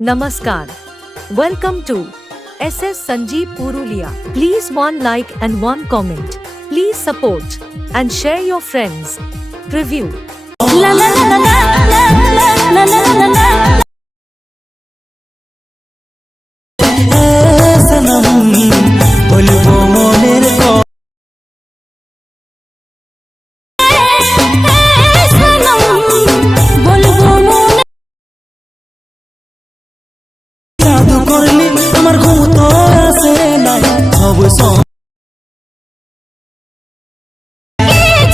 Namaskar. Welcome to SS Sanjeev Purulia. Please one like and one comment. Please support and share your friends. Preview. La la la la la la la la la la. Sanam bolbo moner ko Sanam bolbo moner জাদু করলি আমার ঘুম তো আসে না সব সব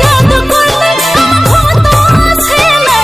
জাদু করলি আমার ঘুম তো আসে না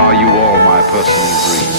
Are you all my personal dreams?